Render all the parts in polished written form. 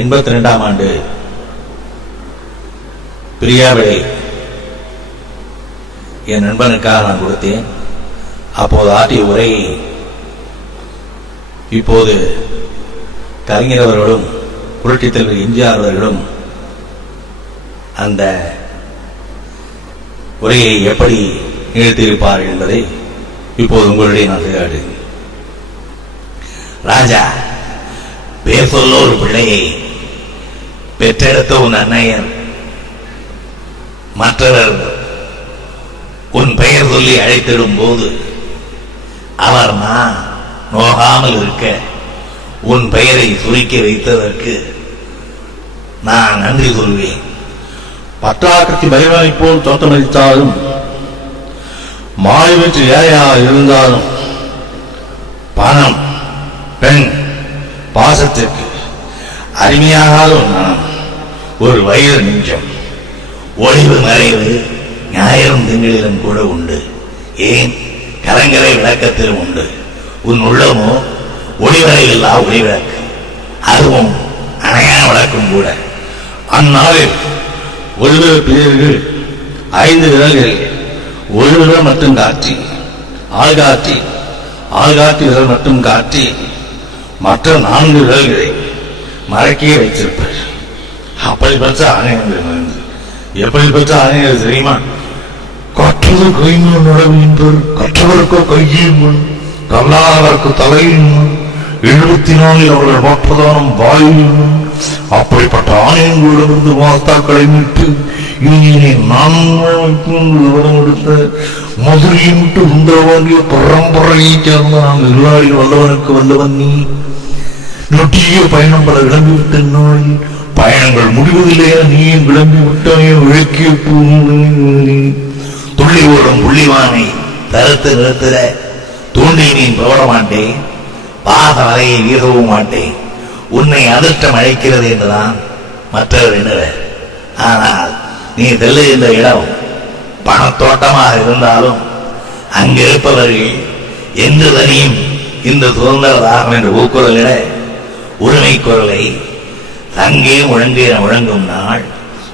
82ஆம் ஆண்டு பிரியாவிடை என் நண்பனுக்காக நான் கொடுத்தேன். அப்போது ஆற்றிய உரையை இப்போது கலைஞர் அவர்களும் புரட்சித் தலைவர் எம்ஜிஆர் அவர்களும் அந்த உரையை எப்படி நிகழ்த்தியிருப்பார் என்பதை இப்போது உங்களுடைய நான் கேட்டு. ராஜா, பேர் சொல்ல ஒரு பிள்ளையை பெற்றெடுத்த உன் அன்னையர் மற்றவர் உன் பெயர் சொல்லி அழைத்திடும் போது அவர் நான் நோகாமல் இருக்க உன் பெயரை சுருக்கி வைத்ததற்கு நான் நன்றி சொல்வேன். பட்டாக்கத்தி பைரவனை போல் தோற்றமளித்தாலும் மாயவற்று ஏழையா இருந்தாலும் பணம், பெண், பாசத்திற்கு அருமையாகாத மனம், ஒரு வயிறு நெஞ்சம், ஒளிவு மறைவு ஞாயிறும் திங்களிலும் கூட உண்டு. ஏன் கலங்கரை விளக்கத்திலும் உண்டு. உன் உள்ளமோ ஒளிவரையில்லா ஒளிவிளக்கு, அதுவும் அணையா விளக்கும் கூட. அந்நாளில் ஒருவர் பிரியர்கள் 5 விரல்கள் ஒரு விரல் மட்டும் காட்டி ஆள்காட்டி விரல் மட்டும் காட்டி மற்ற 4 விரல்களை மறக்கியே வைத்திருப்பார். அப்படிப்பட்ட ஆணையங்கள் எப்படிப்பட்ட ஆணையர்கள் தெரியுமா? கற்றது கைமுன் நடவின்பர் கற்றவருக்கோ கையில் முன் கல்லாதவருக்கு தலையில் முன் 74 அவர்கள் வாக்குதானம் வாயில் முன். அப்படிப்பட்ட ஆணையங்களிடமிருந்து வார்த்தாக்களை மீட்டு இனி நான் விவரம் எடுத்த மதுரையை விட்டு உந்தரவாங்கிய பரம்பரையை சேர்ந்த நாம் எல்லாரில் வல்லவனுக்கு வல்லவன் நீ. நொட்டிய பயணம் பல விளம்பிவிட்ட நாளில் பயணங்கள் முடிவதில்லையா நீயும் விளம்பி விட்டாயே விளக்கிய துள்ளி ஓடும் புள்ளிவானை தருத்து நிறுத்துற தூண்டி மீன் போட மாட்டேன், பாச வலையை வீசவும் மாட்டேன். உன்னை அதிர்ஷ்டம் அழைக்கிறது என்றுதான் மற்றவர் எண்ணுவர். ஆனால் நீ செல்லுகின்ற இடம் பணத்தோட்டமாக இருந்தாலும் அங்கிருப்பவர்கள் என்று தனியும் இந்த சுதந்திர தாகம் என்று ஊக்குரலிட உரிமை குரலை தங்கே முழங்கும் நாள்,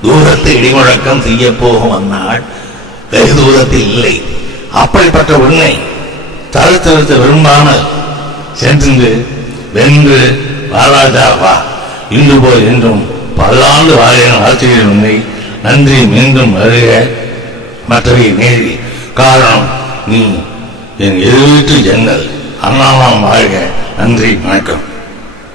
தூரத்து இடிமுழக்கம் செய்ய போகும் அந்நாள் வெகு தூரத்தில் இல்லை. அப்படிப்பட்ட உன்னை தடுத்து விரும்பாமல் சென்று வென்று வாராஜாவா இன்று போல் என்றும் பல்லாண்டு வாழையின் வாழ்க்கையில் உண்மை நன்றி மீண்டும் வருக மற்றவை நேரி. காரணம் நீ என் எதிர்வீட்டு ஜன்னல் அண்ணாமாம் வாழ்க. நன்றி, வணக்கம்.